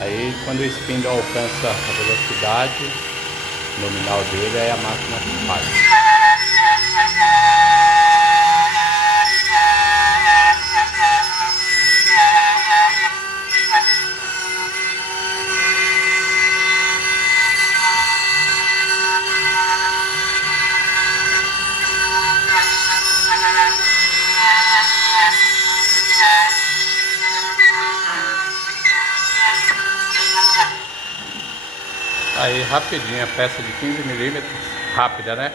Aí quando o spindle alcança a velocidade nominal dele, aí a máquina para. Aí rapidinho, a peça de 15 milímetros, rápida, né?